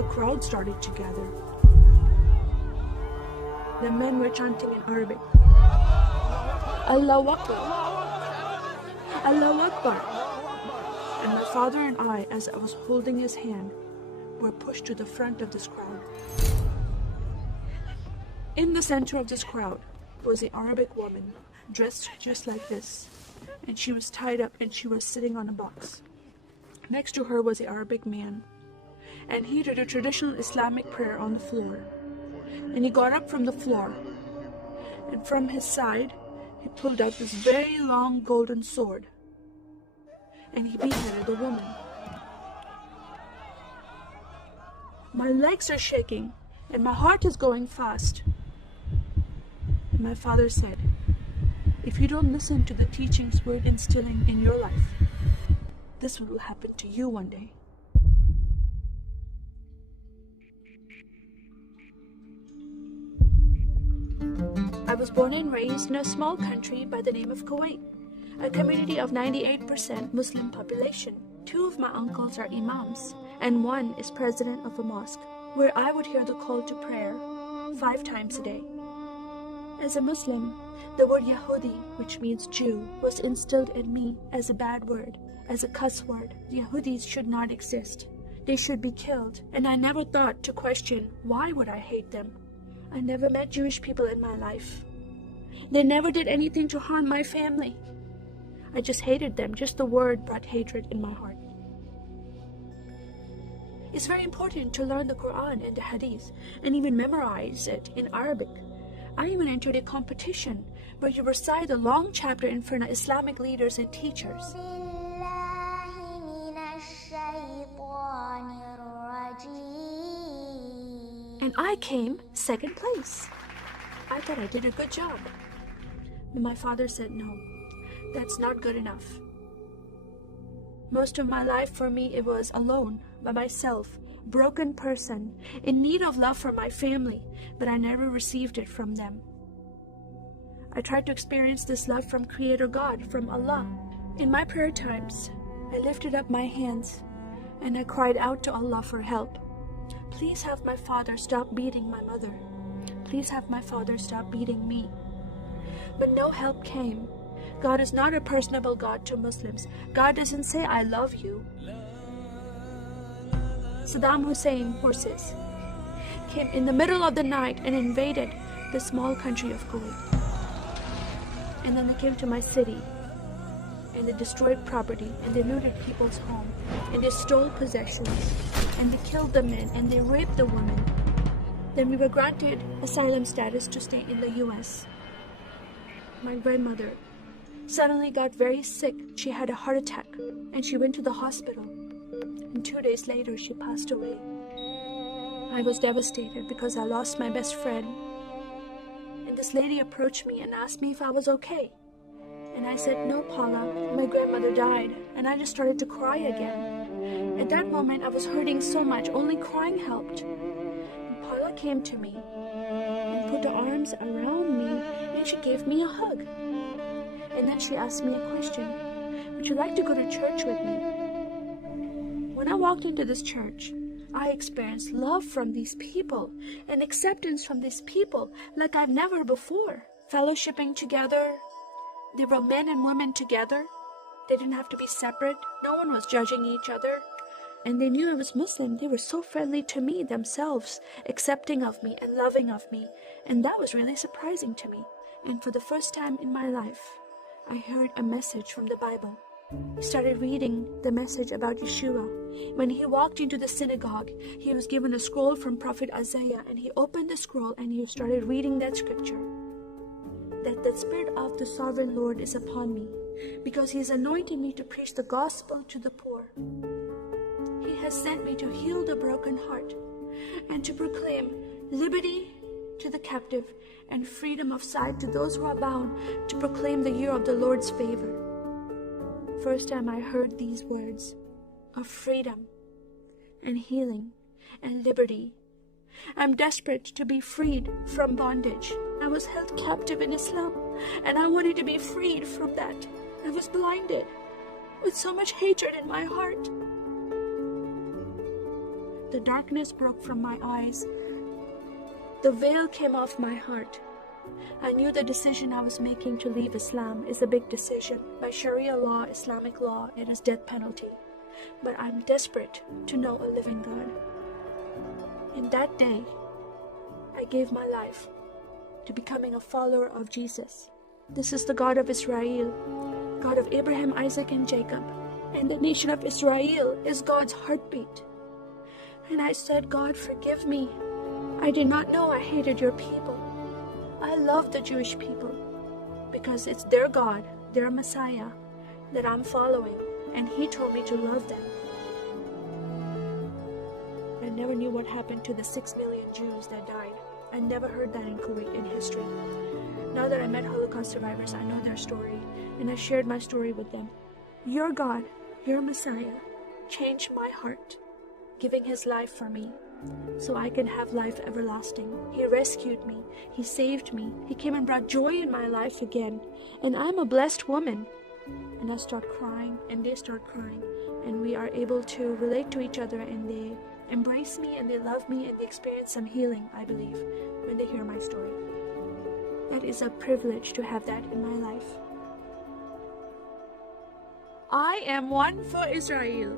a crowd started to gather. The men were chanting in Arabic, Allahu Akbar, Allahu Akbar. And my father and I, as I was holding his hand, were pushed to the front of this crowd. In the center of this crowd was an Arabic woman, dressed just like this, and she was tied up and she was sitting on a box. Next to her was an Arabic man, and he did a traditional Islamic prayer on the floor. And he got up from the floor, and from his side, he pulled out this very long golden sword, and he beheaded the woman. My legs are shaking, and my heart is going fast. And my father said, if you don't listen to the teachings we're instilling in your life, this will happen to you one day. I was born and raised in a small country by the name of Kuwait, a community of 98% Muslim population. 2 of my uncles are imams, and 1 is president of a mosque, where I would hear the call to prayer 5 times a day. As a Muslim, the word Yahudi, which means Jew, was instilled in me as a bad word, as a cuss word. Yahudis should not exist. They should be killed, and I never thought to question why would I hate them. I never met Jewish people in my life. They never did anything to harm my family. I just hated them. Just the word brought hatred in my heart. It's very important to learn the Quran and the Hadith and even memorize it in Arabic. I even entered a competition where you recite the long chapter in front of Islamic leaders and teachers. And I came 2nd place. I thought I did a good job. But my father said, no, that's not good enough. Most of my life for me, it was alone, by myself, broken person, in need of love from my family, but I never received it from them. I tried to experience this love from Creator God, from Allah. In my prayer times, I lifted up my hands and I cried out to Allah for help. Please have my father stop beating my mother. Please have my father stop beating me. But no help came. God is not a personable God to Muslims. God doesn't say, I love you. Saddam Hussein forces came in the middle of the night and invaded the small country of Kuwait. And then they came to my city and they destroyed property and they looted people's home and they stole possessions and they killed the men and they raped the women. Then we were granted asylum status to stay in the US. My grandmother suddenly got very sick. She had a heart attack and she went to the hospital. And 2 days later, she passed away. I was devastated because I lost my best friend. And this lady approached me and asked me if I was okay. And I said, no, Paula, my grandmother died. And I just started to cry again. At that moment, I was hurting so much, only crying helped. And Paula came to me and put her arms around me and she gave me a hug. And then she asked me a question. Would you like to go to church with me? When I walked into this church, I experienced love from these people and acceptance from these people like I've never before. Fellowshipping together. They were men and women together. They didn't have to be separate. No one was judging each other. And they knew I was Muslim. They were so friendly to me themselves, accepting of me and loving of me. And that was really surprising to me. And for the first time in my life, I heard a message from the Bible. I started reading the message about Yeshua. When he walked into the synagogue, he was given a scroll from Prophet Isaiah, and he opened the scroll and he started reading that scripture. That the Spirit of the Sovereign Lord is upon me, because he has anointed me to preach the gospel to the poor. He has sent me to heal the broken heart and to proclaim liberty to the captive and freedom of sight to those who are bound, to proclaim the year of the Lord's favor. First time I heard these words of freedom and healing and liberty. I'm desperate to be freed from bondage. I was held captive in Islam and I wanted to be freed from that. I was blinded with so much hatred in my heart. The darkness broke from my eyes. The veil came off my heart. I knew the decision I was making to leave Islam is a big decision. By Sharia law, Islamic law, it is death penalty. But I'm desperate to know a living God. In that day, I gave my life to becoming a follower of Jesus. This is the God of Israel, God of Abraham, Isaac, and Jacob. And the nation of Israel is God's heartbeat. And I said, God, forgive me. I did not know I hated your people. I love the Jewish people because it's their God, their Messiah that I'm following, and He told me to love them. I never knew what happened to the 6 million Jews that died. I never heard that in Kuwait in history. Now that I met Holocaust survivors, I know their story, and I shared my story with them. Your God, your Messiah, changed my heart, giving His life for me, so I can have life everlasting. He rescued me. He saved me. He came and brought joy in my life again. And I'm a blessed woman. And I start crying, and they start crying. And we are able to relate to each other, and they embrace me, and they love me, and they experience some healing, I believe, when they hear my story. That is a privilege to have that in my life. I am one for Israel.